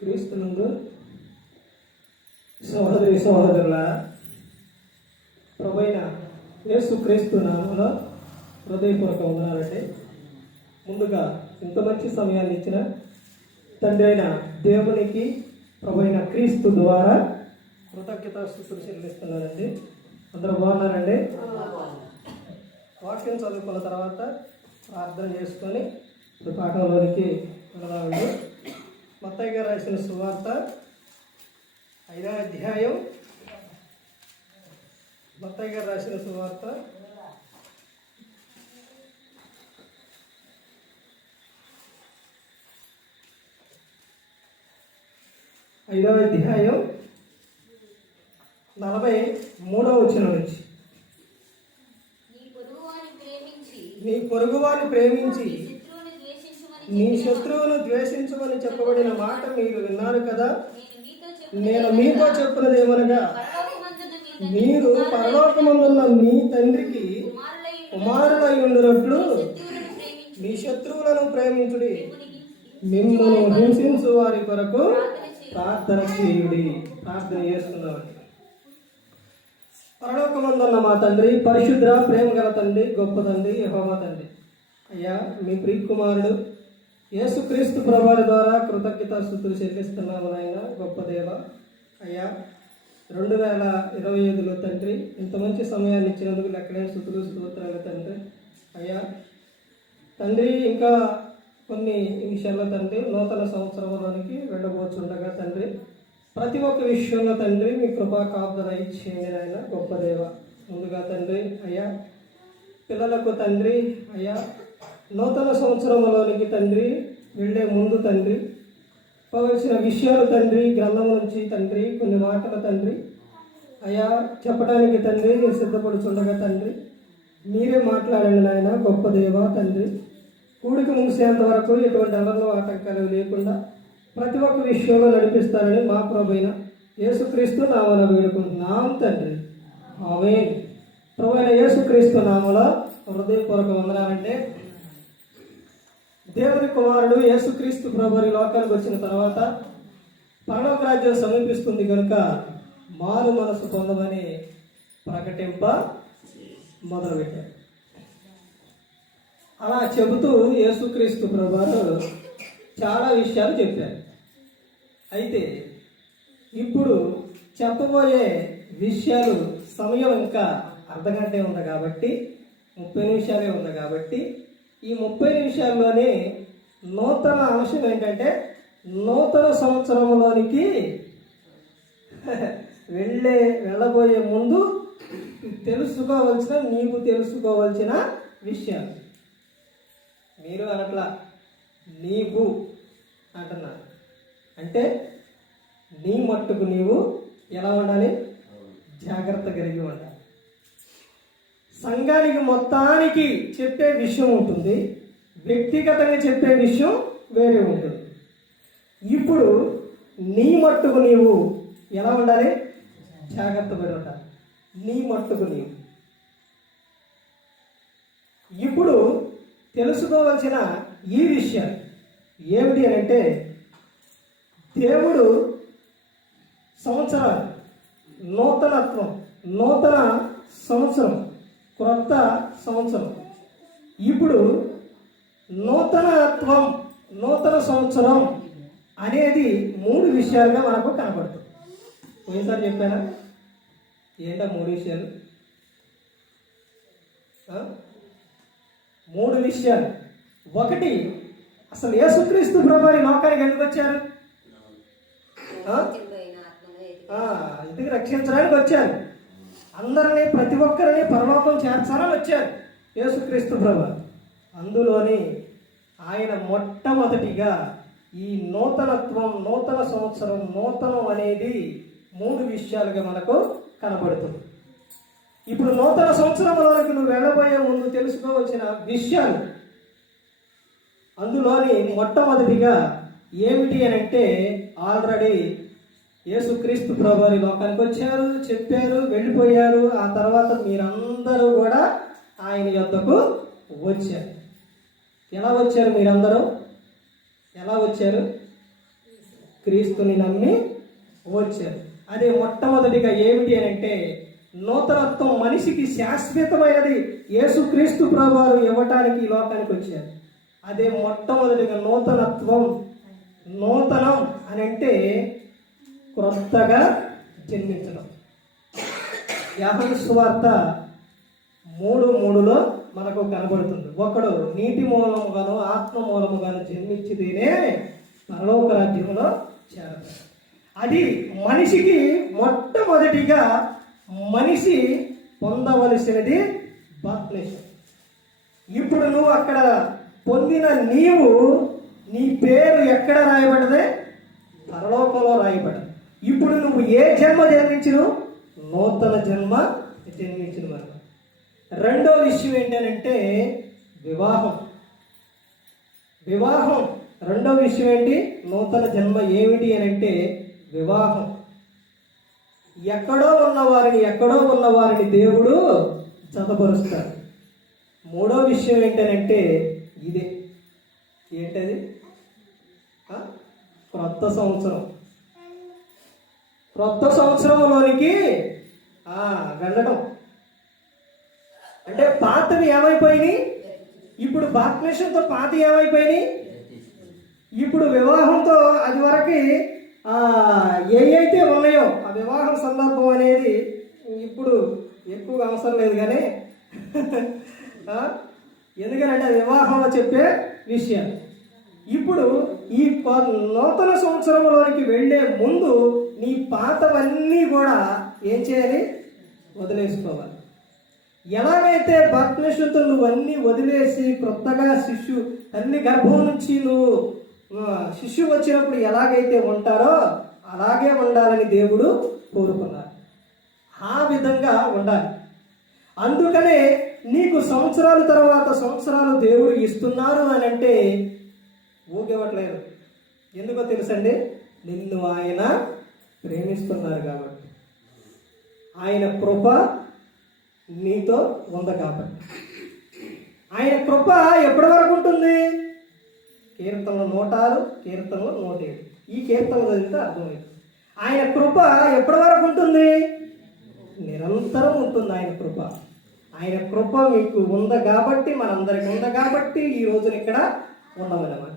క్రీస్తునందు సహోదరి సహోదరులారా, ప్రభువైన యేసు క్రీస్తు నామములో హృదయపూర్వక వందనాలండి. ముందుగా ఇంత మంచి సమయాన్ని ఇచ్చిన తండ్రి అయిన దేవునికి ప్రభువైన క్రీస్తు ద్వారా కృతజ్ఞతాస్తుతులు చెల్లిస్తున్నానండి. అందరూ బాగున్నారండి? వాక్యం చదువుకున్న తర్వాత ప్రార్థన చేసుకొని పాఠంలోనికి వెళదామండి. మత్తయి గారు రాసిన సువార్త 5వ అధ్యాయం. మత్తయి గారు రాసిన సువార్త 5వ అధ్యాయం 43వ వచనం నుంచి, నీ పొరుగువాని ప్రేమించి నీ శత్రువును ద్వేషించమని చెప్పబడిన మాట మీరు విన్నారు కదా. నేను మీతో చెప్పినదేమనగా, మీరు పరలోకమందున్న మీ తండ్రికి కుమారులై ఉండునట్లు మీ శత్రువులను ప్రేమించుడి, మిమ్మల్ని హింసించు వారి కొరకు ప్రార్థన చేయుడి. ప్రార్థన చేస్తున్నామండి. పరలోకమందున్న మా తండ్రి, పరిశుద్ధ ప్రేమ గల తండ్రి, గొప్ప తండ్రి, యెహోవా తండ్రి, అయ్యా మీ ప్రియకుమారుడు యేసుక్రీస్తు ప్రభువారి ద్వారా కృతజ్ఞతాస్తుతులు చెల్లిస్తున్నాము నాయన. గొప్ప దేవ, అయ్యా 2025లో తండ్రి ఇంత మంచి సమయాన్ని ఇచ్చినందుకు లెక్కలేని స్తుతులు స్తోత్రాలు తండ్రి. అయ్యా తండ్రి, ఇంకా కొన్ని విషయాల్లో తండ్రి నూతన సంవత్సరంలోనికి వెళ్ళబోతుండగా తండ్రి ప్రతి ఒక్క విషయంలో తండ్రి మీ కృపా కాపుదల ఇచ్చేయండి నాయన. గొప్ప దేవ, ముందుగా తండ్రి అయ్యా పిల్లలకు తండ్రి అయ్యా నూతన సంవత్సరంలోనికి తండ్రి వెళ్ళే ముందు తండ్రి పోవలసిన విషయాలు తండ్రి గ్రంథం నుంచి తండ్రి కొన్ని మాటలు తండ్రి అయ్యా చెప్పడానికి తండ్రి నేను సిద్ధపడుచుండగా తండ్రి మీరే మాట్లాడండి నాయన. గొప్ప దేవ తండ్రి, కూడిక ముగిసేంత వరకు ఎటువంటి అలర్లు ఆటంకాలు లేకుండా ప్రతి ఒక్క విషయంలో నడిపిస్తారని మా ప్రభువైన యేసుక్రీస్తు నామమున వేడుకుంటున్నాం తండ్రి. ఆమేన్. ప్రభువైన యేసుక్రీస్తు నామములో హృదయపూర్వక వందనాలంటే, దేవుని కుమారుడు యేసుక్రీస్తు ప్రభువు ఈ లోకానికి వచ్చిన తర్వాత పరలోక రాజ్యం సమీపిస్తుంది కనుక మారు మనసు పొందమని ప్రకటింప మొదలుపెట్టారు. అలా చెబుతూ యేసుక్రీస్తు ప్రభువు చాలా విషయాలు చెప్పారు. అయితే ఇప్పుడు చెప్పబోయే విషయాలు సమయం ఇంకా అర్ధగంటే ఉంది కాబట్టి 30 నిమిషాలే ఉంది కాబట్టి ఈ 30 నిమిషాల్లోనే నూతన అంశం ఏంటంటే నూతన సంవత్సరంలోనికి వెళ్ళబోయే ముందు నీకు తెలుసుకోవాల్సిన విషయాలు. మీరు అనట్లా, నీవు అంటున్నారు. అంటే నీ మట్టుకు నీవు ఎలా ఉండాలి? జాగ్రత్త కలిగి ఉండాలి. సంఘానికి మొత్తానికి చెప్పే విషయం ఉంటుంది, వ్యక్తిగతంగా చెప్పే విషయం వేరే ఉంటుంది. ఇప్పుడు నీ మట్టుకు నీవు ఎలా ఉండాలి? జాగ్రత్త పడి ఉండాలి. నీ మట్టుకు నీవు ఇప్పుడు తెలుసుకోవాల్సిన ఈ విషయం ఏమిటి అని అంటే, దేవుడు సంవత్సరాలు, నూతనత్వం, నూతన సంవత్సరం, క్రొత్త సంవత్సరం. ఇప్పుడు నూతనత్వం, నూతన సంవత్సరం అనేది 3 విషయాలుగా మనకు కనపడుతుంది. పోయినసారి చెప్పానా ఏంటా 3 విషయాలు? 3 విషయాలు. ఒకటి, అసలు యేసుక్రీస్తు ప్రభువు లోకానికి ఎందుకు వచ్చారు? ఇంటికి రక్షించడానికి వచ్చారు. అందరినీ, ప్రతి ఒక్కరిని పరలోకం చేర్చాలని వచ్చారు యేసుక్రీస్తు ప్రభువు. అందులోని ఆయన మొట్టమొదటిగా ఈ నూతనత్వం, నూతన సంవత్సరం, నూతనం అనేది 3 విషయాలుగా మనకు కనబడుతుంది. ఇప్పుడు నూతన సంవత్సరంలోనికి నువ్వు వెళ్ళబోయే ముందు తెలుసుకోవాల్సిన విషయాలు, అందులోని మొట్టమొదటిగా ఏమిటి అని అంటే, ఆల్రెడీ యేసుక్రీస్తు ప్రభువు లోకానికి వచ్చారు, చెప్పారు, వెళ్ళిపోయారు. ఆ తర్వాత మీరందరూ కూడా ఆయన యొద్దకు వచ్చారు. ఎలా వచ్చారు మీరందరూ? ఎలా వచ్చారు? క్రీస్తుని నమ్మి వచ్చారు. అదే మొట్టమొదటిగా ఏమిటి అని అంటే నూతనత్వం. మనిషికి శాశ్వతమైనది యేసుక్రీస్తు ప్రభువారు ఇవ్వటానికి ఈ లోకానికి వచ్చారు. అదే మొట్టమొదటిగా నూతనత్వం. నూతనం అని అంటే క్రొత్తగా జన్మించడం. యోహాను సువార్త 3:3 మనకు కనబడుతుంది. ఒకడు నీటి మూలముగాను ఆత్మ మూలముగాను జన్మించితేనే పరలోక రాజ్యంలో చేరతాడు. అది మనిషికి మొట్టమొదటిగా మనిషి పొందవలసినది బాప్టిజం. ఇప్పుడు నువ్వు అక్కడ పొందిన నీ పేరు ఎక్కడ రాయబడదే? పరలోకంలో రాయబడదు. ఇప్పుడు నువ్వు ఏ జన్మ జన్మించును? నూతన జన్మ జన్మించిన వారు. రెండో విషయం ఏంటంటే వివాహం. రెండో విషయం ఏంటి? నూతన జన్మ ఏమిటి అని అంటే వివాహం. ఎక్కడో ఉన్నవారిని దేవుడు జతపరుస్తాడు. మూడో విషయం ఏంటంటే ఇదే. ఏంటది? క్రొత్త సంవత్సరం. క్రొత్త సంవత్సరంలోనికి వెళ్ళడం అంటే పాతవి ఏమైపోయినాయి? ఇప్పుడు బాప్టిజంతో పాత ఏమైపోయినాయి? ఇప్పుడు వివాహంతో అది వరకు ఏవైతే ఉన్నాయో ఆ వివాహం సందర్భం అనేది ఇప్పుడు ఎక్కువగా అవసరం లేదు. కానీ ఎందుకంటే అది వివాహంలో చెప్పే విషయాలు. ఇప్పుడు ఈ నూతన సంవత్సరంలోనికి వెళ్ళే ముందు నీ పాతవన్నీ కూడా ఏం చేయాలి? వదిలేసుకోవాలి. ఎలాగైతే బాప్టిజంతో నువ్వు అన్నీ వదిలేసి క్రొత్తగా తల్లి గర్భం నుంచి నువ్వు శిశువు వచ్చినప్పుడు ఎలాగైతే ఉంటారో అలాగే ఉండాలని దేవుడు కోరుకున్నారు. ఆ విధంగా ఉండాలి. అందుకనే నీకు సంవత్సరాల తర్వాత సంవత్సరాలు దేవుడు ఇస్తున్నారు అని అంటే ఊగివ్వట్లేదు. ఎందుకో తెలుసండి? నిన్ను ఆయన ప్రేమిస్తున్నారు కాబట్టి, ఆయన కృప నీతో ఉంది కాబట్టి. ఆయన కృప ఎప్పటి వరకు ఉంటుంది? కీర్తనలు 106, కీర్తనలు 107. ఈ కీర్తనలు చదివితే అర్థమైంది. ఆయన కృప ఎప్పటి వరకు ఉంటుంది? నిరంతరం ఉంటుంది ఆయన కృప. ఆయన కృప మీకు ఉంది కాబట్టి, మనందరికి ఉంది కాబట్టి ఈ రోజున ఇక్కడ ఉన్నామన్నమాట.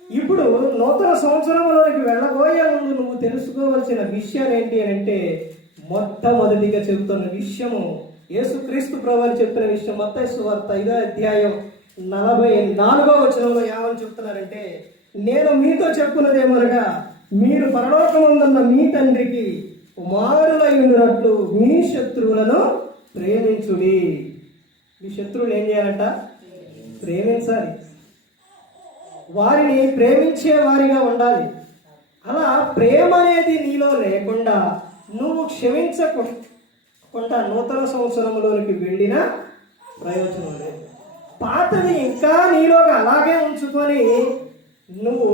ఇప్పుడు నూతన సంవత్సరంలోకి వెళ్ళబోయే ముందు నువ్వు తెలుసుకోవలసిన విషయాలు ఏంటి అని అంటే మొట్టమొదటిగా చెబుతున్న విషయము యేసుక్రీస్తు ప్రభువు చెప్పిన విషయం. మత్తయి సువార్త 5వ అధ్యాయం 44వ వచనంలో ఏమని చెప్తున్నారంటే, నేను మీతో చెప్పున్నదేమనగా మీరు పరలోకమందున్న మీ తండ్రికి కుమారులై ఉండినట్లు మీ శత్రువులను ప్రేమించుడి. మీ శత్రువులు ఏం చేయాలంట? ప్రేమించాలి. వారిని ప్రేమించే వారిగా ఉండాలి. అలా ప్రేమ అనేది నీలో లేకుండా నువ్వు క్షమించకుండా నూతన సంవత్సరంలోనికి వెళ్ళిన ప్రయోజనం లేదు. పాతది ఇంకా నీలోగా అలాగే ఉంచుకొని నువ్వు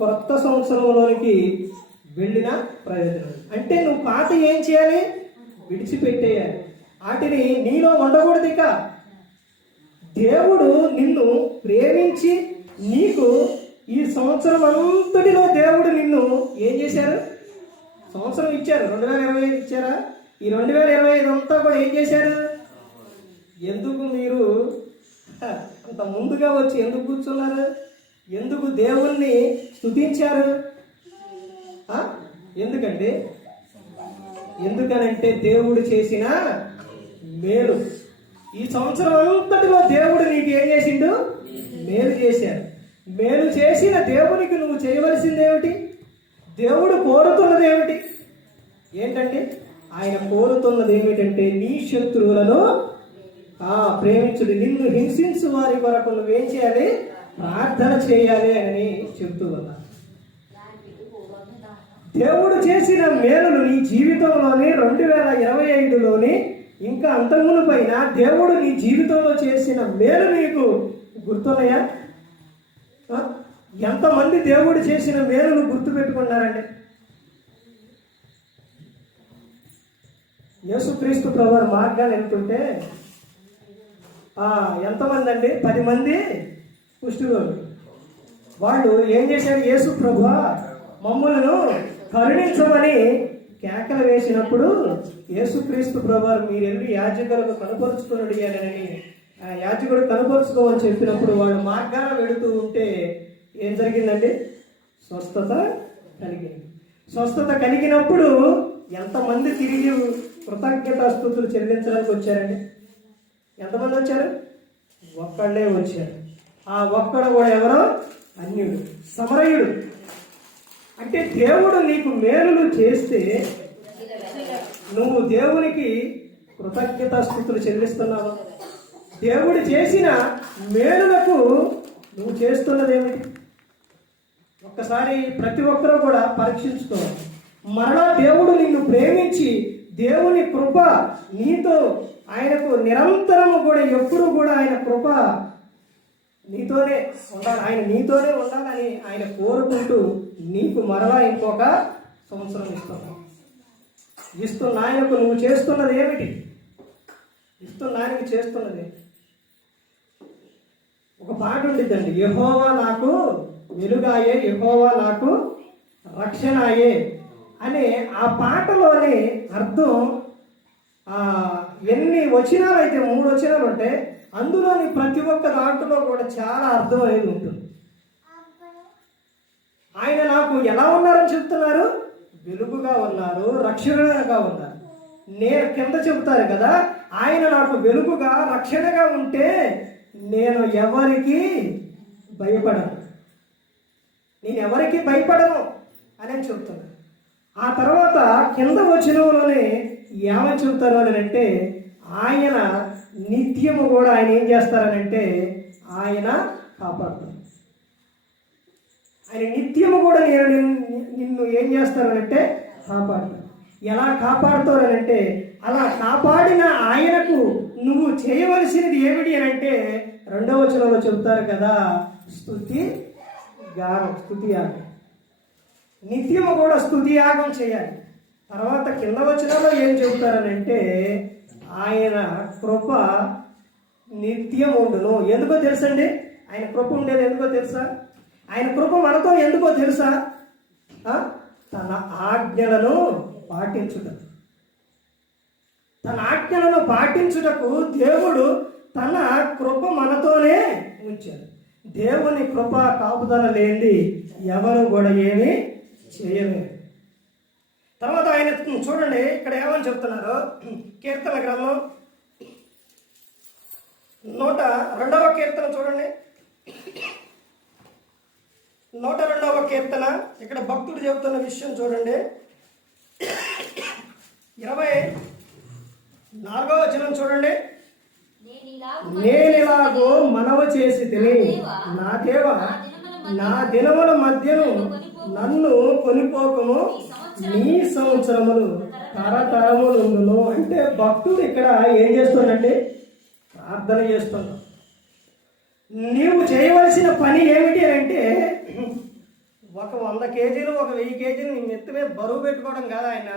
కొత్త సంవత్సరంలోనికి వెళ్ళిన ప్రయోజనం అంటే నువ్వు పాత ఏం చేయాలి? విడిచిపెట్టేయాలి. వాటిని నీలో ఉండకూడదు. ఇక దేవుడు నిన్ను ప్రేమించి నీకు ఈ సంవత్సరం అంతటిలో దేవుడు నిన్ను ఏం చేశారు? సంవత్సరం ఇచ్చారు. 2025 ఇచ్చారా? ఈ 2025 అంతా కూడా ఏం చేశారు? ఎందుకు మీరు అంత ముందుగా వచ్చి ఎందుకు కూర్చున్నారు? ఎందుకు దేవుణ్ణి స్తుతించారు? ఎందుకనంటే దేవుడు చేసిన మేలు. ఈ సంవత్సరం అంతటిలో దేవుడు నీకు ఏం చేసిండు? మేలు చేశారు. మేలు చేసిన దేవునికి నువ్వు చేయవలసింది ఏమిటి? దేవుడు కోరుతున్నది ఏమిటి? ఏంటంటే ఆయన కోరుతున్నది ఏమిటంటే నీ శత్రువులను ప్రేమించుడు. నిన్ను హింసించు వారి కొరకు నువ్వేం చేయాలి? ప్రార్థన చేయాలి అని చెప్తూ ఉన్నా. దేవుడు చేసిన మేలులు నీ జీవితంలోని 2025లోని ఇంకా అంతకుముందు పైన దేవుడు నీ జీవితంలో చేసిన మేలు నీకు గుర్తున్నాయా? ఎంతమంది దేవుడు చేసిన మేలును గుర్తు పెట్టుకున్నారండి? యేసుక్రీస్తు ప్రభువు మార్గాన్ని వెళ్తుంటే ఎంతమంది అండి? 10 మంది కుష్ఠరోగులు. వాళ్ళు ఏం చేశారు? యేసు ప్రభువా మమ్ములను కరుణించమని కేకలు వేసినప్పుడు యేసుక్రీస్తు ప్రభువారు మీరు వెళ్ళి యాజకులకు కనపరుచుకున్నాడు అని ఆ యాజకుడు కనపరుచుకోమని చెప్పినప్పుడు వాళ్ళు మార్గాన వెళుతూ ఉంటే ఏం జరిగిందండి? స్వస్థత కలిగింది. స్వస్థత కలిగినప్పుడు ఎంతమంది తిరిగి కృతజ్ఞతాస్తుతులు చెల్లించడానికి వచ్చారండి? ఎంతమంది వచ్చారు? ఒక్కళ్ళే వచ్చారు. ఆ ఒక్కడు కూడా ఎవరో? అన్యుడు, సమరయుడు. అంటే దేవుడు నీకు మేలులు చేస్తే నువ్వు దేవునికి కృతజ్ఞతాస్తుతులు చెల్లిస్తున్నావు. దేవుడు చేసిన మేలులకు నువ్వు చేస్తున్నది ఏమిటి? ఒక్కసారి ప్రతి ఒక్కరూ కూడా పరీక్షించుకోవాలి. మరలా దేవుడు నిన్ను ప్రేమించి దేవుని కృప నీతో, ఆయనకు నిరంతరము కూడా ఎప్పుడు కూడా ఆయన కృప నీతోనే ఉండాలి, ఆయన నీతోనే ఉండాలని ఆయన కోరుకుంటూ నీకు మరలా ఇంకొక సంవత్సరం ఇస్తున్న ఆయనకు నువ్వు చేస్తున్నది ఏమిటి? ఆయనకి చేస్తున్నది ఒక పాట ఉండిద్దండి, యెహోవా నాకు వెలుగాయే, యెహోవా నాకు రక్షణాయే అనే ఆ పాటలోని అర్థం ఎన్ని వచనాలు అయితే 3 వచనాలు ఉంటే అందులోని ప్రతి ఒక్క దాంట్లో కూడా చాలా అర్థం అనేది ఉంటుంది. ఆయన నాకు ఎలా ఉన్నారని చెప్తున్నారు? వెలుగుగా ఉన్నారు, రక్షణగా ఉన్నారు. నేను కింద చెబుతారు కదా, ఆయన నాకు వెలుగుగా రక్షణగా ఉంటే నేను ఎవరికి భయపడను, నేను ఎవరికి భయపడను అని చెప్తున్నాను. ఆ తర్వాత కింద వచనంలోనే ఏమని చెబుతారు అని అంటే ఆయన నిత్యము కూడా ఆయన ఏం చేస్తారనంటే ఆయన కాపాడుతారు. ఆయన నిత్యము కూడా నిన్ను ఏం చేస్తారనంటే కాపాడుతారు. ఎలా కాపాడుతారనంటే అలా కాపాడిన ఆయనకు నువ్వు చేయవలసినది ఏమిటి అని అంటే 2వ వచనంలో చెబుతారు కదా, స్తుతి యాగం. నిత్యము కూడా స్తుతి యాగం చేయాలి. తర్వాత కింద వచనంలో ఏం చెబుతారనంటే ఆయన కృప నిత్యం ఉండును. ఎందుకో తెలుసండి? ఆయన కృప ఉండేది ఎందుకో తెలుసా? ఆయన కృప మనతో ఎందుకో తెలుసా? తన ఆజ్ఞలను పాటించుటకు దేవుడు తన కృప మనతోనే ఉంచాడు. దేవుని కృప కాపుదల లేనిది ఎవరు కూడా ఏమీ చేయలేరు. తర్వాత ఆయన చూడండి ఇక్కడ ఏమని చెప్తున్నారు? కీర్తన గ్రంథం 102వ కీర్తన చూడండి. 102వ కీర్తన ఇక్కడ భక్తుడు చెబుతున్న విషయం చూడండి. 24వ వచనం చూడండి. నేనిలాగో మనవి చేసి తిని నా దేవ నా దినముల మధ్యను నన్ను కొనిపోకము, నీ సంవత్సరములు తరతరములు. అంటే భక్తుడు ఇక్కడ ఏం చేస్తున్నాడంటే ప్రార్థన చేస్తున్నాడు. నీవు చేయవలసిన పని ఏమిటి అంటే ఒక 100 కేజీలు 1000 కేజీలు నీ మెత్తి మీద బరువు పెట్టుకోవడం కాదు. ఆయన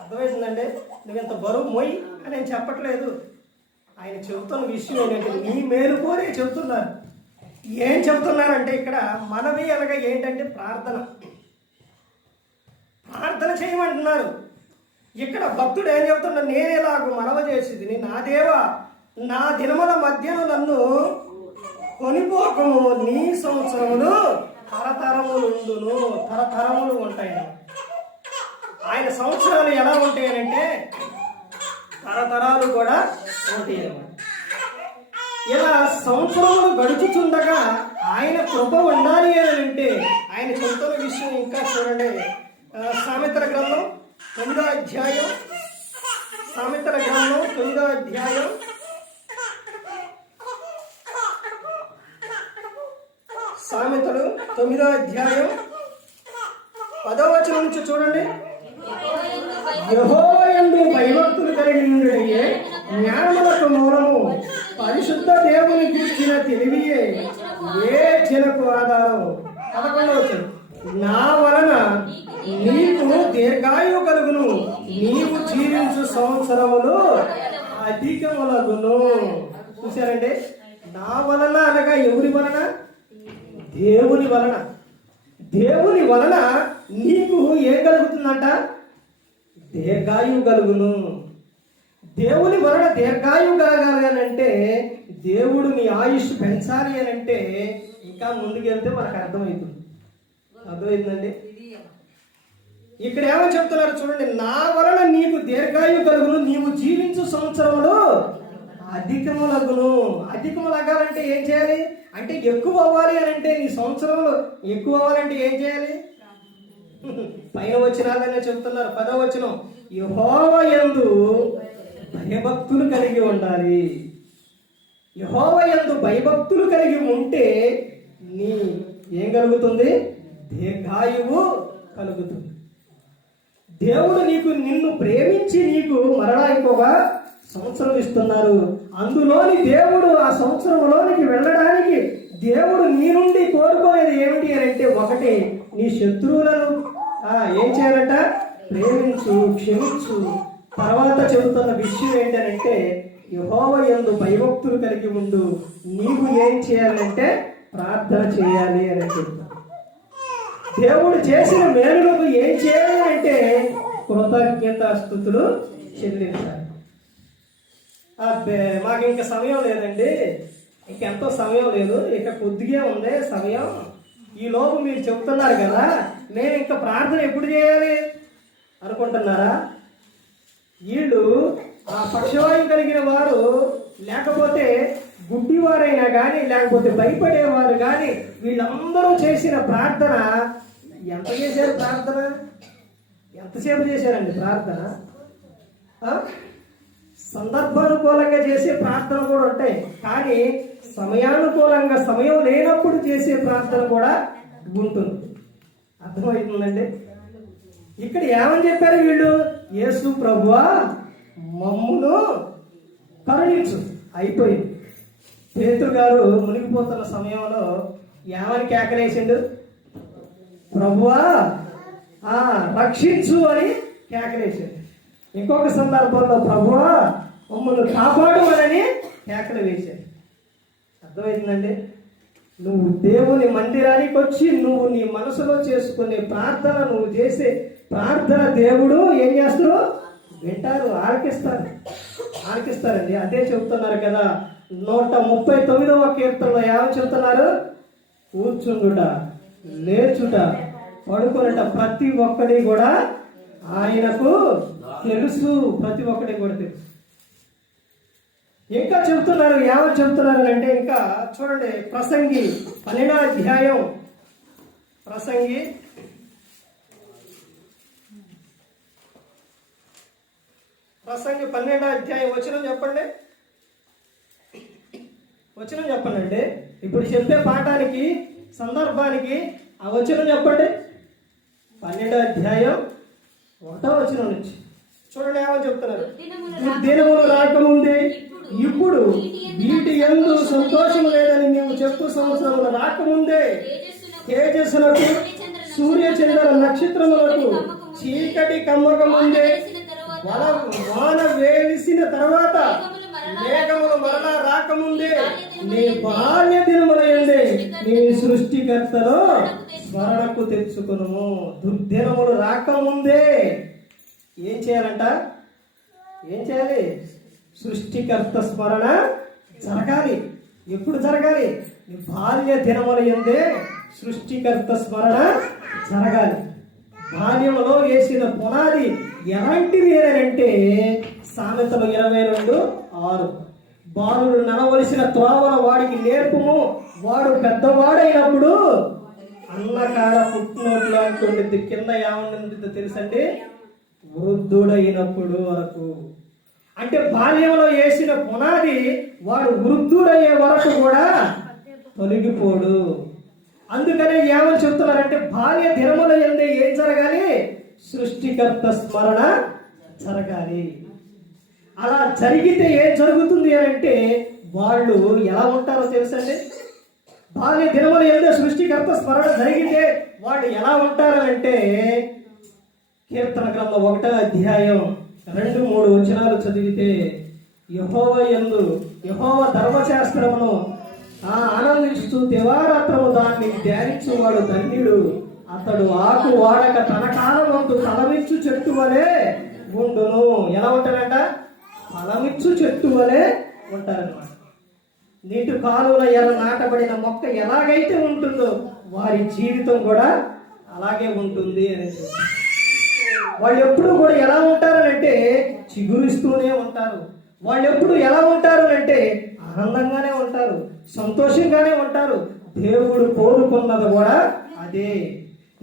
అర్థమవుతుందండి. నువ్వు ఇంత బరువు మొయ్యి అని నేను చెప్పట్లేదు. ఆయన చెబుతున్న విషయం ఏంటంటే నీ మేలు కోరే చెబుతున్నారు. ఏం చెబుతున్నారంటే ఇక్కడ మనవి అనగా ఏంటంటే ప్రార్థన చేయమంటున్నారు. ఇక్కడ భక్తుడు ఏం చెబుతున్నాడు? నేనేలాగూ మనవ చేసేది నా దేవా నా దినముల మధ్యను నన్ను కొనిపోకము, నీ సంవత్సరములు తరతరములు ఉంటాయి. ఆయన సంవత్సరాలు ఎలా ఉంటాయనంటే తరతరాలు కూడా ఉంటాయి అన్నమాట. ఇలా సంవత్సరములు గడుచుచుండగా ఆయన కృప ఉండాలి అని అంటే ఆయన చెబుతున్న విషయం ఇంకా చూడండి. సామెతల గ్రంథం 9వ అధ్యాయం, సామెతల గ్రంథం 9వ అధ్యాయం 10వ వచనం నుంచి చూడండి. యెహోవా యందు భయభక్తులు కలిగినయే జ్ఞానములకు మూలము, పరిశుద్ధ దేవుని గూర్చిన తెలివియే జనకు ఆధారం. 11వ వచనం. నా వలన నీకు దీర్ఘాయువు కలుగును, నీవు జీవించు సంవత్సరములు అధికములగును. చూశారండి? నా వలన అనగా ఎవరి వలన? దేవుని వలన. దేవుని వలన నీకు ఏం కలుగుతుందంట? దీర్ఘాయువు కలుగును. దేవుని వలన దీర్ఘాయువు కలగాలంటే, దేవుడు నీ ఆయుష్ పెంచాలి అని అంటే ఇంకా ముందుకెళ్తే మనకు అర్థమవుతుందండి. ఇక్కడ ఏమని చెప్తున్నారు చూడండి, నా వలన నీకు దీర్ఘాయువు కలుగును, నీవు జీవించు సంవత్సరములు అధికములగును. అధికములగాలంటే ఏం చేయాలి అంటే, ఎక్కువ అవ్వాలి అని అంటే, నీ సంవత్సరంలో ఎక్కువ అవ్వాలంటే ఏం చేయాలి? పైన వచనాలనే చెప్తున్నారు. 10వ వచనం, యెహోవా యందు భయభక్తులు కలిగి ఉండాలి. యెహోవా యందు భయభక్తులు కలిగి ఉంటే నీ ఏం కలుగుతుంది? దీర్ఘాయువు కలుగుతుంది. దేవుడు నిన్ను ప్రేమించి నీకు మరలా ఇంకొక సంవత్సరం ఇస్తున్నారు. అందులోని దేవుడు ఆ సంవత్సరంలోనికి వెళ్ళడానికి దేవుడు నీ నుండి కోరుకోలేదు ఏమిటి అని అంటే, ఒకటి నీ శత్రువులను ఏం చేయాలంట? ప్రేమించు, క్షమించు. తర్వాత చెబుతున్న విషయం ఏంటంటే, యెహోవా యందు భయభక్తులు కలిగి ఉండు. నీవు ఏం చేయాలంటే ప్రార్థన చేయాలి అని చెప్తాను. దేవుడు చేసిన మేలులకు ఏం చేయాలి అంటే కృతజ్ఞతాస్తుతులు చెల్లించాలి. అబ్బే మాకు ఇంకా సమయం లేదండి, ఇంకెంతో సమయం లేదు, ఇక కొద్దిగా ఉంది సమయం, ఈ లోపు మీరు చెప్తున్నారు కదా, నేను ఇంకా ప్రార్థన ఎప్పుడు చేయాలి అనుకుంటున్నారా? వీళ్ళు ఆ పక్షవాయువు కలిగిన వారు, లేకపోతే గుడ్డివారైనా కానీ, లేకపోతే భయపడేవారు కానీ, వీళ్ళందరూ చేసిన ప్రార్థన ఎంత చేశారు? ప్రార్థన ఎంతసేపు చేశారండి ప్రార్థన? సందర్భానుకూలంగా చేసే ప్రార్థన కూడా ఉంటాయి, కానీ సమయానుకూలంగా సమయం లేనప్పుడు చేసే ప్రార్థన కూడా ఉంటుంది. అర్థమవుతుందండి? ఇక్కడ ఏమని చెప్పారు వీళ్ళు? యేసు ప్రభువా మమ్మును కరుణించు. అయిపోయింది. పేతురు గారు మునిగిపోతున్న సమయంలో ఏమని కేకలేసిండు? ప్రభువా రక్షించు అని కేకలేసిండు. ఇంకొక సందర్భంలో ప్రభువా మమ్మల్ని కాపాడుమని కేకలు వేశాడు. అర్థమవుతుందండి? నువ్వు దేవుని మందిరానికి వచ్చి నువ్వు నీ మనసులో చేసుకునే ప్రార్థన, నువ్వు చేసే ప్రార్థన దేవుడు ఏం చేస్తారు? వింటారు, ఆలకిస్తారండి. అదే చెప్తున్నారు కదా 139వ కీర్తనలో ఏమని చెప్తున్నారు? కూర్చుండుట, లేచుట, పడుకునుట ప్రతి ఒక్కడి కూడా ఆయనకు తెలుసు. ప్రతి ఒక్కడి కూడా తెలుసు. ఇంకా చెప్తున్నారు, ఏమని చెప్తున్నారు అంటే, ఇంకా చూడండి ప్రసంగి 12వ అధ్యాయం, ప్రసంగి 12వ అధ్యాయం వచనం చెప్పండి. వచనం చెప్పండి అండి. ఇప్పుడు చెప్పే పాఠానికి సందర్భానికి ఆ వచనం చెప్పండి. 12వ అధ్యాయం 1వ వచనం నుంచి చూడండి ఏమని చెప్తున్నారు. దినములు రాకముందే ఇప్పుడు వీటి యందు సంతోషము లేదని నీవు చెప్పు సంవత్సరములు రాకముందే తేజస్సులకు, సూర్య చంద్ర నక్షత్రములకు, చీకటి కమ్మకముందే, వాన వేలిసిన తర్వాత, మేఘములు మరలా రాకముందే, నీ బాల్య దినముల యందే నీ సృష్టికర్తలో స్మరణకు తెచ్చుకును. దుర్దినములు రాకముందే ఏం చేయాలంట? ఏం చేయాలి? సృష్టికర్త స్మరణ జరగాలి. ఎప్పుడు జరగాలి? నీ బాల్య దినముల యందే సృష్టికర్త స్మరణ జరగాలి. బాల్యములో వేసిన పునాది ఎలాంటిది అంటే, సామెతలు 22:6, బాలుడు నడవలసిన త్రోవల వాడికి నేర్పుము, వాడు పెద్దవాడైనప్పుడు అన్నకాడ పుట్టినోట్లో అంటుండిద్ది. కింద ఏముంటుందో తెలుసండి? వృద్ధుడైనప్పుడు వరకు. అంటే బాల్యంలో వేసిన పునాది వాడు వృద్ధుడయ్యే వరకు కూడా తొలగిపోడు. అందుకనే ఏమని చెప్తున్నారంటే, బాల్య దినముల యందే ఏం జరగాలి? సృష్టికర్త స్మరణ జరగాలి. అలా జరిగితే ఏం జరుగుతుంది అంటే, వాళ్ళు ఎలా ఉంటారో తెలుసండి? బాల్య దినముల యందే సృష్టికర్త స్మరణ జరిగితే వాళ్ళు ఎలా ఉంటారంటే, కీర్తన గ్రంథం 1వ అధ్యాయం 2-3 వచనాలు చదివితే, యెహోవా యందు యెహోవా ధర్మశాస్త్రమును ఆనందిస్తూ దివారాత్రము దాన్ని ధ్యానించువాడు ధన్యుడు. అతడు ఆకు వాడక తన కాలమందు ఫలమిచ్చు చెట్టు వలె ఉండును. ఎలా ఉంటాడంట? ఫలమిచ్చు చెట్టు వలె ఉంటారన్నమాట. నీటి కాలువల ఎర్ర నాటబడిన మొక్క ఎలాగైతే ఉంటుందో వారి జీవితం కూడా అలాగే ఉంటుంది అని. వాళ్ళు ఎప్పుడు కూడా ఎలా ఉంటారనంటే చిగురిస్తూనే ఉంటారు. వాళ్ళు ఎప్పుడు ఎలా ఉంటారు అంటే ఆనందంగానే ఉంటారు, సంతోషంగానే ఉంటారు. దేవుడు కోరుకున్నది కూడా అదే.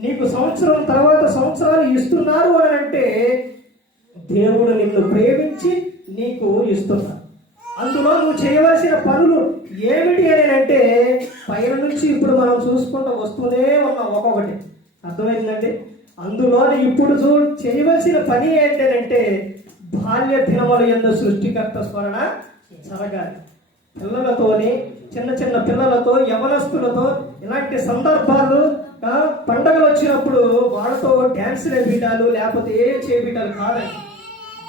నీకు సంవత్సరం తర్వాత సంవత్సరాలు ఇస్తున్నారు అని అంటే దేవుడు నిన్ను ప్రేమించి నీకు ఇస్తున్నాడు. అందులో నువ్వు చేయవలసిన పనులు ఏమిటి అని అంటే పైన నుంచి ఇప్పుడు మనం చూసుకుంటూ వస్తూనే ఉన్నాం ఒక్కొక్కటి. అర్థమైందండి? అందులో ఇప్పుడు చేయవలసిన పని ఏంటంటే బాల్య దినముల యందు సృష్టికర్త స్మరణ జరగాలి. పిల్లలతోని, చిన్న చిన్న పిల్లలతో, యవనస్తులతో ఇలాంటి సందర్భాలు, పండగలు వచ్చినప్పుడు వాళ్ళతో డ్యాన్స్ వేయటాలు లేకపోతే ఏ చేయటాలు కాదండి.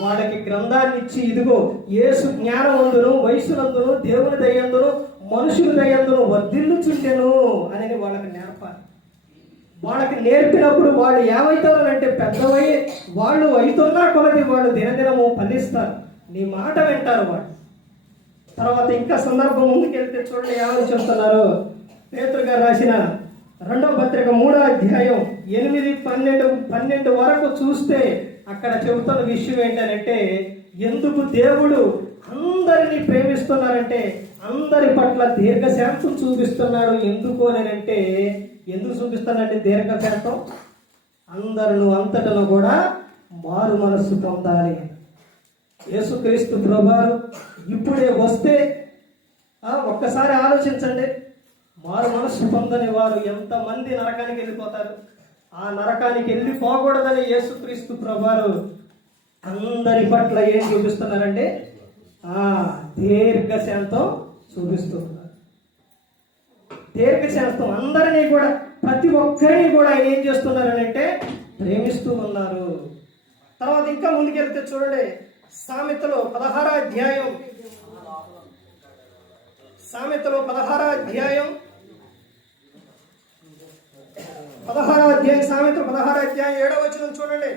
వాళ్ళకి గ్రంథాన్ని ఇచ్చి ఇదిగో యేసు జ్ఞానవంతును, వయసునందును, దేవుని దయందును, మనుషుల దయందును వర్ధిల్లుచుండెను అని వాళ్ళకి నేర్పాలి. వాళ్ళకి నేర్పినప్పుడు వాళ్ళు ఏమవుతారంటే పెద్దవై వాళ్ళు అవుతున్నా కొలది వాళ్ళు దినదినము ఫలిస్తారు. నీ మాట వింటారు వాళ్ళు. తర్వాత ఇంకా సందర్భం ముందుకెళ్తే చూడండి ఏమని చెప్తున్నారు. పేతురు గారు రాసిన 2వ పత్రిక 3వ అధ్యాయం 8-12 వరకు చూస్తే అక్కడ చెబుతున్న విషయం ఏంటంటే ఎందుకు దేవుడు అందరినీ ప్రేమిస్తున్నారంటే అందరి పట్ల దీర్ఘశాంతం చూపిస్తున్నాడు. ఎందుకు అని అంటే ఎందుకు చూపిస్తానంటే దీర్ఘశాంతం అందరూ అంతటను కూడా మారు మనస్సు పొందాలి. యేసుక్రీస్తు ప్రభువారు ఇప్పుడే వస్తే ఒక్కసారి ఆలోచించండి. మారు మనస్సు పొందని వారు ఎంతమంది నరకానికి వెళ్ళిపోతారు. ఆ నరకానికి వెళ్ళిపోకూడదని యేసుక్రీస్తు ప్రభువారు అందరి పట్ల ఏం చూపిస్తున్నారంటే దీర్ఘశాంతం చూపిస్తున్నారు. దీర్ఘశాంతం అందరినీ కూడా, ప్రతి ఒక్కరిని కూడా ఆయన ఏం చేస్తున్నారనంటే ప్రేమిస్తూ ఉన్నారు. తర్వాత ఇంకా ముందుకెళ్తే చూడండి సామెతలో 16వ అధ్యాయం 16వ అధ్యాయం సామెతలు 16వ అధ్యాయం 7వ వచనం చూడండి.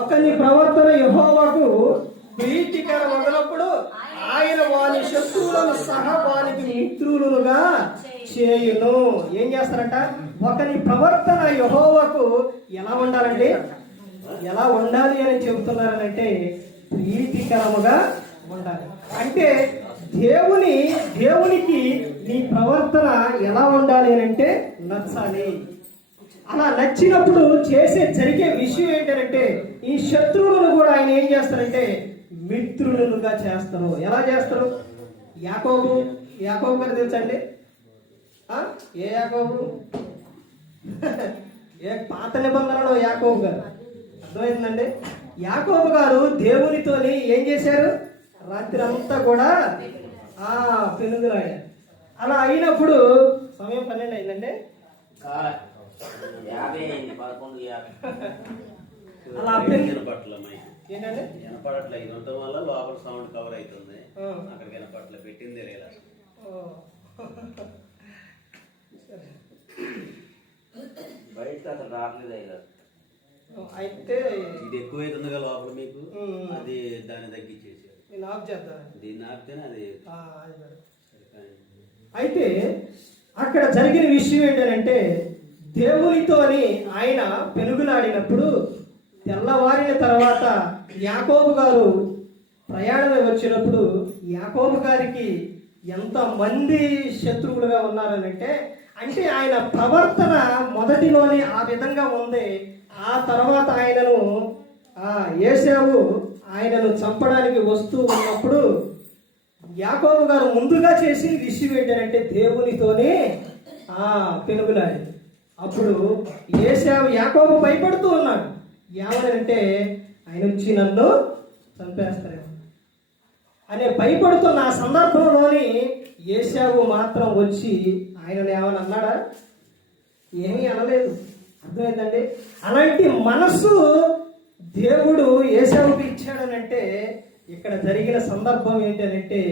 ఒకని ప్రవర్తన యెహోవాకు ప్రీతికరమగునప్పుడు ఆయన వాని శత్రువులను సహా వానికి మిత్రులుగా చేయును. ఏం చేస్తారంట? ఒకని ప్రవర్తన యెహోవాకు ఎలా ఉండాలంటే ఎలా ఉండాలి అని చెబుతున్నారనంటే ప్రీతికరముగా ఉండాలి. అంటే దేవునికి నీ ప్రవర్తన ఎలా ఉండాలి అని అంటే నచ్చాలి. అలా నచ్చినప్పుడు జరిగే విషయం ఏంటంటే ఈ శత్రువులను కూడా ఆయన ఏం చేస్తారంటే మిత్రులుగా చేస్తారు. ఎలా చేస్తారు? యాకోబు గారు తెలుసండి? ఏ యాకోబు? ఏ పాత నిబంధనలో యాకోబు గారు. అర్థమైందండి? యాకోబు గారు దేవునితోని ఏం చేశారు? రాత్రి అంతా కూడా పెనుగులాడారు. అలా అయినప్పుడు సమయం 12 అయిందండి. అలా ఏంటంటే వినపడట్లే. ఇది ఉండటం వల్ల లోపల సౌండ్ కవర్ అవుతుంది. అక్కడికి వినపడట్లే, పెట్టిందే లేదా. బయట అసలు రావట్లేదు అయ్యారు. అయితే ఇది ఎక్కువైతుందిగా లోపల మీకు, అది దాన్ని తగ్గించేసారు. నేను ఆఫ్ చేద్దాం. దీన్ని ఆపితేనే అది. అయితే అక్కడ జరిగిన విషయం ఏంటంటే దేవునితోని ఆయన పెనుగులాడినప్పుడు తెల్లవారిన తర్వాత యాకోబు గారు ప్రయాణమై వచ్చినప్పుడు యాకోబు గారికి ఎంతమంది శత్రువులుగా ఉన్నారనంటే అంటే ఆయన ప్రవర్తన మొదటిలోనే ఆ విధంగా ఉంది. ఆ తర్వాత ఏశావు ఆయనను చంపడానికి వస్తూ ఉన్నప్పుడు యాకోబు గారు ముందుగా చేసిన విషయం ఏంటంటే దేవునితోనే పెనుగులాడి. అప్పుడు ఏశావు యాకోబు భయపడుతూ ఉన్నాడు. ఏమనంటే ఆయన వచ్చి నన్ను చంపేస్తారేమో అనే భయపడుతున్న ఆ సందర్భంలోని ఏశావు మాత్రం వచ్చి ఆయనను ఏమని అన్నాడా? ఏమీ అనలేదు. అర్థమైందండి? అలాంటి మనస్సు దేవుడు ఏశావుకి ఇచ్చాడనంటే ఇక్కడ జరిగిన సందర్భం ఏంటంటే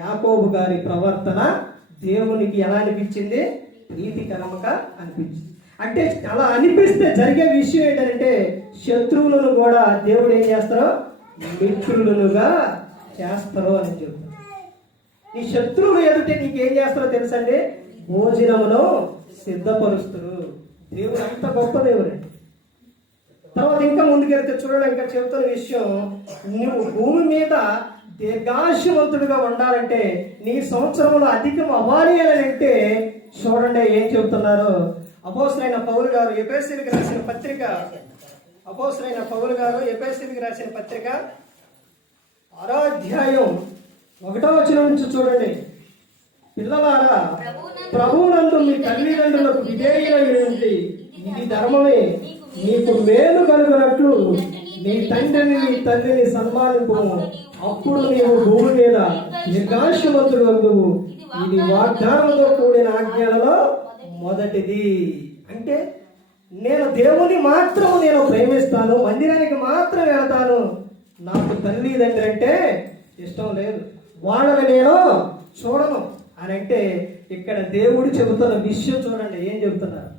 యాకోబు గారి ప్రవర్తన దేవునికి ఎలా అనిపించింది? ప్రీతికరముగా అనిపించింది. అంటే అలా అనిపిస్తే జరిగే విషయం ఏంటంటే శత్రువులను కూడా దేవుడు ఏం చేస్తారో మిత్రులుగా చేస్తారు అని చెప్తారు. నీ శత్రువులు ఎదుటే నీకేం చేస్తారో తెలుసండి, భోజనమును సిద్ధపరుస్తారు. దేవుడు అంత గొప్ప దేవుడండి. తర్వాత ఇంకా ముందుకెళ్తే చూడండి, ఇంకా చెబుతున్న విషయం, నువ్వు భూమి మీద దీర్ఘాయువంతుడిగా ఉండాలంటే, నీ సంవత్సరంలో అధికం అవ్వాలి అని అంటే చూడండి ఏం చెబుతున్నారు. అపోస్తలుడైన పౌలు గారు ఎఫెసీయులకు రాసిన పత్రిక, అపోస్తలుడైన పౌలు గారు ఎఫెసీయులకు రాసిన పత్రిక 6వ అధ్యాయం 1వ వచనం నుంచి చూడండి. పిల్లలారా, ప్రభువునందు మీ తల్లిదండ్రులకు విధేయులై ఉండి, ఇది ధర్మమే, నీకు మేలు కలుగునట్లు నీ తండ్రిని నీ తల్లిని సన్మానింపు, అప్పుడు నీవు భూమి మీద దీర్ఘాయువంతుడు వద్దువు. ఇది వాగ్దానంతో కూడిన ఆజ్ఞలలో మొదటిది. అంటే నేను దేవుని మాత్రం నేను ప్రేమిస్తాను, మందిరానికి మాత్రం వెళ్తాను, నాకు తల్లిదండ్రి అంటే ఇష్టం లేదు, వాళ్ళని నేను చూడను అని అంటే, ఇక్కడ దేవుడు చెబుతున్న విషయం చూడండి ఏం చెబుతున్నారు.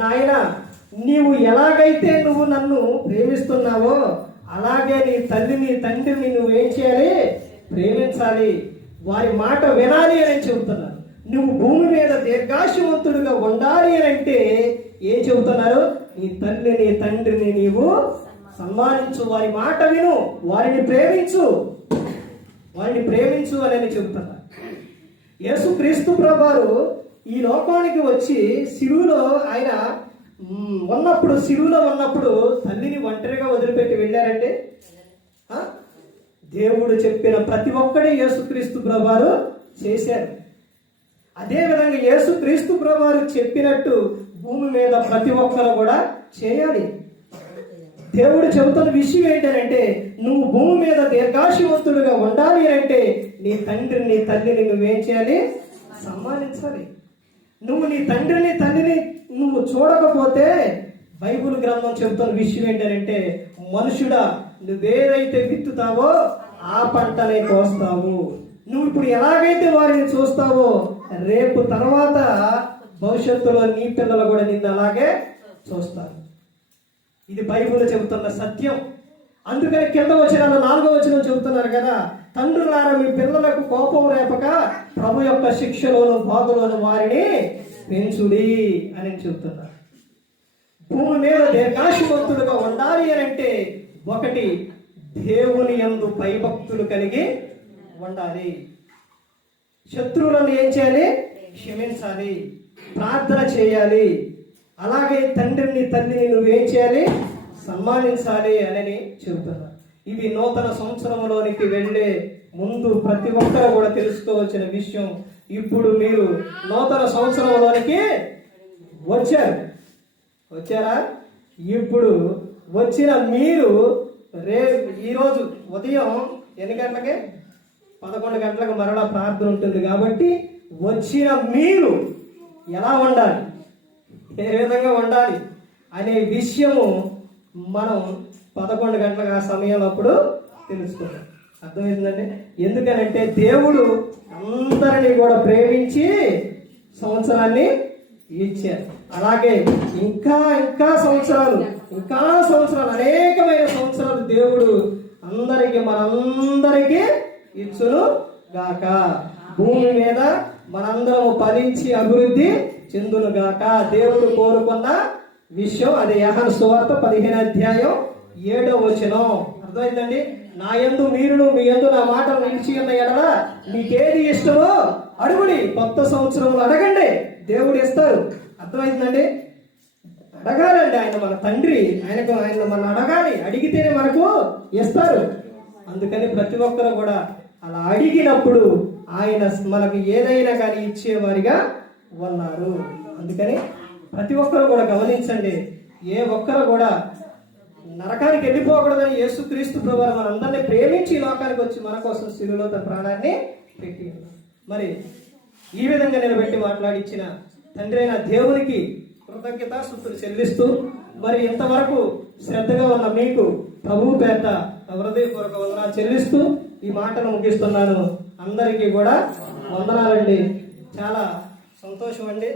నాయన, నీవు ఎలాగైతే నువ్వు నన్ను ప్రేమిస్తున్నావో అలాగే నీ తల్లిని తండ్రిని నువ్వేం చేయాలి, ప్రేమించాలి, వారి మాట వినాలి అని చెబుతున్నారు. నువ్వు భూమి మీద దీర్ఘాయువంతుడిగా ఉండాలి అని అంటే ఏం చెబుతున్నారు, నీ తల్లిని తండ్రిని నీవు సన్మానించు, వారి మాట విను, వారిని ప్రేమించు, వారిని ప్రేమించు అని చెబుతున్నారు. యేసుక్రీస్తు ప్రభువారు ఈ లోకానికి వచ్చి సిలువలో ఆయన ఉన్నప్పుడు, సిలువలో ఉన్నప్పుడు తల్లిని ఒంటరిగా వదిలిపెట్టి వెళ్ళారండి. దేవుడు చెప్పిన ప్రతి ఒక్కడే యేసుక్రీస్తు ప్రభువారు చేశారు. అదేవిధంగా యేసుక్రీస్తు ప్రభువారు చెప్పినట్టు భూమి మీద ప్రతి ఒక్కరు కూడా చేయాలి. దేవుడు చెబుతున్న విషయం ఏంటంటే, నువ్వు భూమి మీద దీర్ఘాయువంతుడుగా ఉండాలి అంటే నీ తండ్రిని నీ తల్లిని నువ్వేం చేయాలి, సన్మానించాలి. నువ్వు నీ తండ్రిని తల్లిని నువ్వు చూడకపోతే బైబిల్ గ్రంథం చెబుతున్న విషయం ఏంటంటే, మనుషుడా, నువ్వేదైతే విత్తుతావో ఆ పంటనే కోస్తావు. నువ్వు ఇప్పుడు ఎలాగైతే వారిని చూస్తావో రేపు తర్వాత భవిష్యత్తులో నీ పిల్లలు కూడా నిన్ను అలాగే చూస్తారు. ఇది బైబిల్ చెబుతున్న సత్యం. అందుకని కింద వచనాలు 4వ వచనం చెబుతున్నారు కదా, తండ్రులారా మీ పిల్లలకు కోపం రేపక ప్రభు యొక్క శిక్షలోను బాధలోను వారిని పెంచుడి అని చెబుతున్నారు. భూమి మీద దీర్ఘాయువంతుడుగా ఉండాలి అని అంటే ఒకటి, దేవుని యందు భయభక్తులు కలిగి ఉండాలి. శత్రువులను ఏం చేయాలి, క్షమించాలి, ప్రార్థన చేయాలి. అలాగే తండ్రిని తల్లిని నువ్వేం చేయాలి, సన్మానించాలి అని చెబుతున్నారు. ఇవి నూతన సంవత్సరంలోనికి వెళ్ళే ముందు ప్రతి ఒక్కరు కూడా తెలుసుకోవాల్సిన విషయం. ఇప్పుడు మీరు నూతన సంవత్సరంలోనికి వచ్చారా? ఇప్పుడు వచ్చిన మీరు ఈరోజు ఉదయం ఎన్ని గంటలకి, 11 గంటలకు మరలా ప్రార్థన ఉంటుంది కాబట్టి వచ్చిన మీరు ఎలా ఉండాలి, ఏ విధంగా ఉండాలి అనే విషయము మనం 11 గంటలకు ఆ సమయంలో అప్పుడు తెలుసుకుంటాం. అర్థమైందండి? ఎందుకనంటే దేవుడు అందరినీ కూడా ప్రేమించి సంవత్సరాన్ని ఇచ్చారు. అలాగే ఇంకా సంవత్సరాలు అనేకమైన సంవత్సరాలు దేవుడు మనందరికీ ఇచ్చును గాక. భూమి మీద మనందరము ఫలించి అభివృద్ధి చెందును గాక. దేవుడు కోరుకున్న విషయం అది. యోహాను సువార్త 15వ అధ్యాయం 7వ వచనం. అర్థమైందండి? నా యందు మీరును మీ యందు నా మాటలు నిలిచి ఉన్న ఎడల మీకేది ఇష్టమో అడుగుడి. కొత్త సంవత్సరంలో అడగండి, దేవుడు ఇస్తారు. అర్థమైందండి? అడగాలండి. ఆయన మన తండ్రి, ఆయన మనం అడగాలి, అడిగితేనే మనకు ఇస్తారు. అందుకని ప్రతి ఒక్కరు కూడా అలా అడిగినప్పుడు ఆయన మనకు ఏదైనా కానీ ఇచ్చేవారిగా ఉన్నారు. అందుకని ప్రతి ఒక్కరు కూడా గమనించండి, ఏ ఒక్కరు కూడా నరకానికి వెళ్ళిపోకూడదని యేసుక్రీస్తు ప్రభువు మనందరినీ ప్రేమించి ఈ లోకానికి వచ్చి మన కోసం శిలువలో తన ప్రాణాన్ని పెట్టి, మరి ఈ విధంగా నిలబెట్టి మాట్లాడిచ్చిన తండ్రి అయిన దేవునికి కృతజ్ఞతాస్తుతులు చెల్లిస్తూ, మరి ఇంతవరకు శ్రద్ధగా ఉన్న మీకు ప్రభువు పేట హృదయపూర్వక వందనాలు చెల్లిస్తూ ఈ మాటను ముగిస్తున్నాను. అందరికీ కూడా వందనాలండి. చాలా సంతోషం అండి.